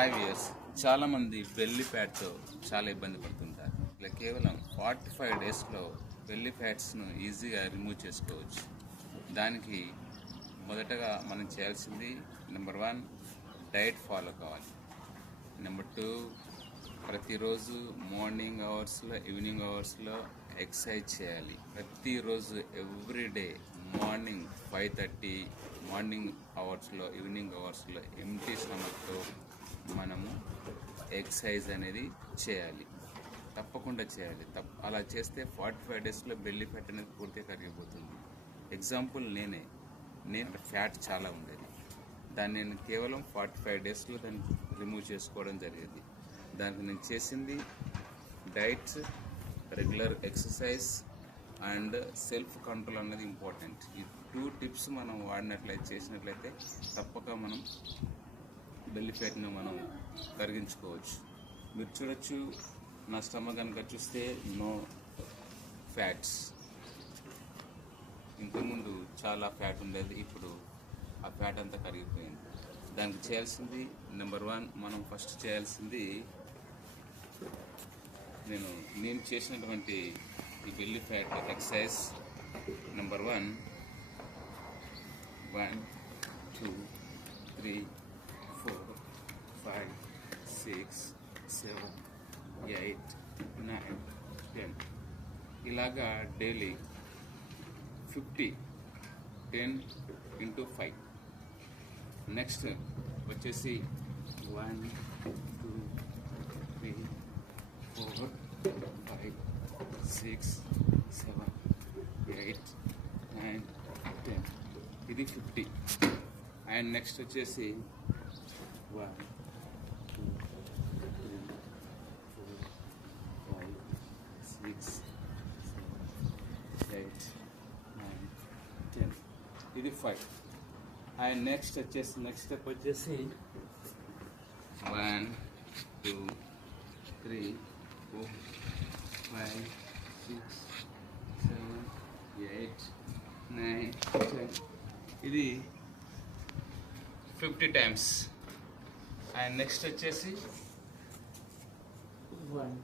5 years చాలామంది belly ఫ్యాట్తో చాలా ఇబ్బంది పడుతుంటారు. ఇలా కేవలం 45 డేస్లో బెల్లీ ఫ్యాట్స్ను ఈజీగా రిమూవ్ చేసుకోవచ్చు. దానికి మొదటగా మనం చేయాల్సింది నెంబర్ 1 డైట్ ఫాలో కావాలి. నెంబర్ 2 ప్రతిరోజు మార్నింగ్ అవర్స్లో ఈవినింగ్ అవర్స్లో ఎక్సర్సైజ్ చేయాలి. ప్రతిరోజు ఎవ్రీడే మార్నింగ్ 5:30 మార్నింగ్ అవర్స్లో ఈవినింగ్ అవర్స్లో ఎంటీ స్టమక్తో మనము ఎక్సర్సైజ్ అనేది చేయాలి. తప్పకుండా చేయాలి. అలా చేస్తే 45 డేస్లో బెల్లీ ఫ్యాట్ అనేది పూర్తిగా కరిగిపోతుంది. ఎగ్జాంపుల్ నేను ఫ్యాట్ చాలా ఉండేది. దాన్ని నేను కేవలం 45 డేస్లో దాన్ని రిమూవ్ చేసుకోవడం జరిగింది. దానికి నేను చేసింది diet, regular exercise and self control అనేది ఇంపార్టెంట్. ఈ 2 టిప్స్ మనం చేసినట్లయితే తప్పక మనం బెల్లీ ఫ్యాట్ను మనం కరిగించుకోవచ్చు. మీరు చూడొచ్చు, నా స్టమక్ కనుక చూస్తే నో ఫ్యాట్స్. ఇంతకుముందు చాలా ఫ్యాట్ ఉండేది, ఇప్పుడు ఆ ఫ్యాట్ అంతా కరిగిపోయింది. దానికి చేయాల్సింది నెంబర్ 1 మనం ఫస్ట్ చేయాల్సింది నేను చేసినటువంటి ఈ బెల్లీ ఫ్యాట్ ఎక్సర్సైజ్. నెంబర్ 1 1 2 3 4 5 6 7 8 9 10 ఇలాగా డైలీ 50 10 into 5. నెక్స్ట్ వచ్చేసి 1 2 3 4 5 6 7 8 9 10 ఇది 50. అండ్ నెక్స్ట్ వచ్చేసి 1 2 3 4 5 6 7 8 9 10 ఇది 5. అండ్ నెక్స్ట్ స్టెప్ వచ్చేసి 1 2 3 4 5 6 7 8 9 10 ఇది 50 times. అండ్ నెక్స్ట్ వచ్చేసి 1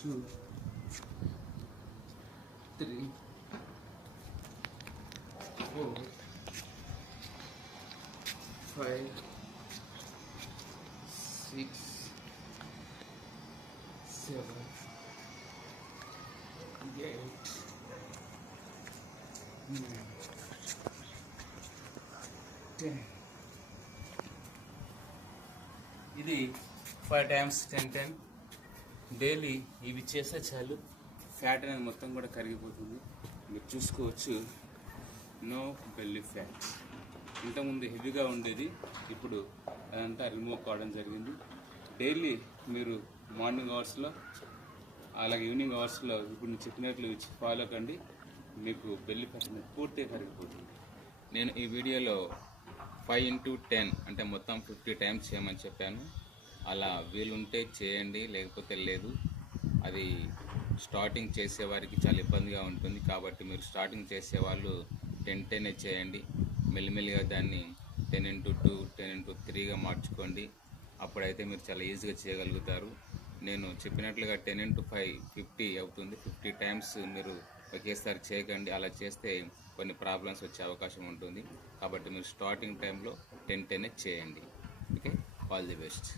2 3 4 5 6 7 8 9 10 ఇది 5 times 10 10. డైలీ ఇవి చేస్తే చాలు, ఫ్యాట్ అనేది మొత్తం కూడా కరిగిపోతుంది. మీరు చూసుకోవచ్చు, నో బెల్లీ ఫ్యాట్. ఇంతకుముందు హెవీగా ఉండేది, ఇప్పుడు అదంతా రిమూవ్ కావడం జరిగింది. డైలీ మీరు మార్నింగ్ అవర్స్లో అలాగే ఈవినింగ్ అవర్స్లో ఇప్పుడు నేను చెప్పినట్లు ఫాలో కండి. మీకు బెల్లీ ఫ్యాట్ అనేది పూర్తిగా కరిగిపోతుంది. నేను ఈ వీడియోలో 5 into 10 అంటే మొత్తం 50 times చేయమని చెప్పాను. అలా వీలుంటే చేయండి, లేకపోతే లేదు. అది స్టార్టింగ్ చేసేవారికి చాలా ఇబ్బందిగా ఉంటుంది. కాబట్టి మీరు స్టార్టింగ్ చేసేవాళ్ళు 10 చేయండి. మెల్లిమెల్లిగా దాన్ని 10 into 2 10 into 3గా మార్చుకోండి. అప్పుడైతే మీరు చాలా ఈజీగా చేయగలుగుతారు. నేను చెప్పినట్లుగా 10 into 5 50 అవుతుంది. 50 times మీరు ఒకేసారి చేయకండి. అలా చేస్తే కొన్ని ప్రాబ్లమ్స్ వచ్చే అవకాశం ఉంటుంది. కాబట్టి మీరు స్టార్టింగ్ టైంలో 10 చేయండి. Okay, all the best.